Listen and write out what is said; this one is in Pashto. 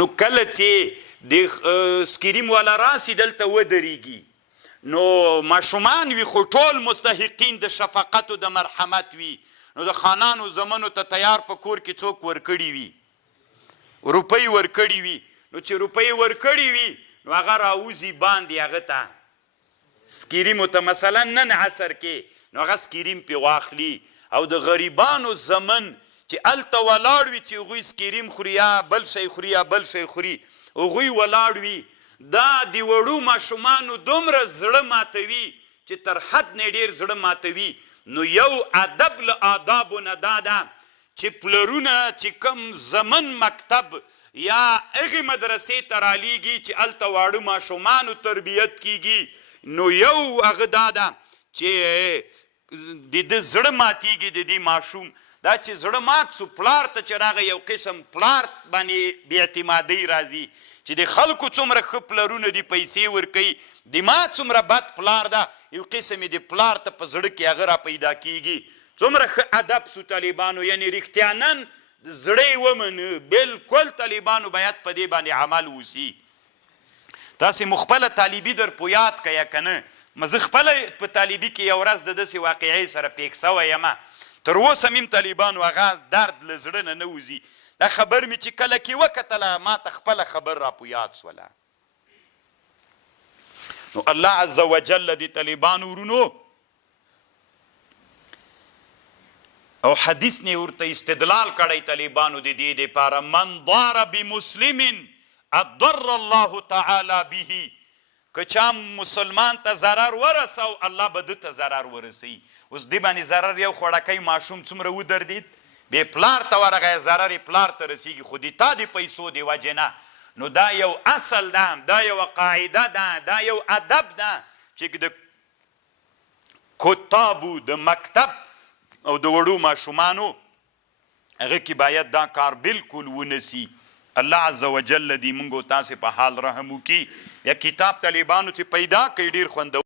نو کله چې د سکریم والا راسي دلته ودرېږي نو ماشومان وي خو ټول مستحقین د شفقت او د مرحمت وي نو د خانانو زمنو ته تیار په کور کې څوک ورکړي وي روپۍ ورکړي وي نو چې روپۍ ورکړي وي نو هغه راوځي باندې هغه ته سکریمو ته مثلا نن عصر کې نو هغه سکریم پې واخلي او د غریبانو زمن چې هلته ولاړ وي چې هغوی سکریم خوري یا بل شی خوري یا بل شی خوري هغوی ولاړ وي دا د وړو ماشومانو دومره زړه ماتوي چې تر حد نه ډېر زړه ماتوي نو یو ادب له آدابو نه دا ده چې پلرونه چې کوم زمن مکتب یا هغې مدرسې ته رالیږي چې هلته واړه ماشومانو تربیت کیږي نو یو هغه دا ده چې د ده زړه ماتیږي د دې ماشوم دا چې زړه مات سو پلار ته چې راغی یو قسم پلار باندې بې اعتمادۍ راځي چې د خلکو څومره ښه پلرونه دي پیسې ورکوي د ما څومره بد پلار ده یو قسم یې د پلار ته په زړه کې هغه را پیدا کیږي څومره ښه ادب سو طالبانو یعنې رښتیانن زړه ومنه بالکل طالبانو باید په دې باندې عمل وسي تاسې مو خپله طالبي در په یاد که یا که نه زه خپله په طالبي کې یو ورځ د داسې واقعې سره پیښ سوی یمه تر اوسه مې طالبانو هغه درد له زړه نه نه وځي دا خبر مې چې کله کې وکتله ما ته خپله خبر را په یاد سوله نو الله عز وجل د طالبانو ورونو او حدیث نه ورته استدلال کړی طالبانو د دې دپاره من ضار بمسلم اضر الله تعالی به که چا مسلمان ته ضرر ورسو الله به ده ته ضرر ورسوي اوس دې باندې ضرر یو خوړکی ماشوم څومره ودردید بې پلار ته ورغی ضرر یې پلار ته رسیږي خو د تا د پیسو د وجې نه نو دا یو اصل ده دا یوه قاعده ده دا یو ادب ده چې د کتابو د مکتب او د وړو ماشومانو هغه کې باید دا کار بالکل ونسي الله عز وجل دې موږ تاسې په حال رحم وکړي یا کتاب طالبانو چې پیدا کوي ډېر خوندور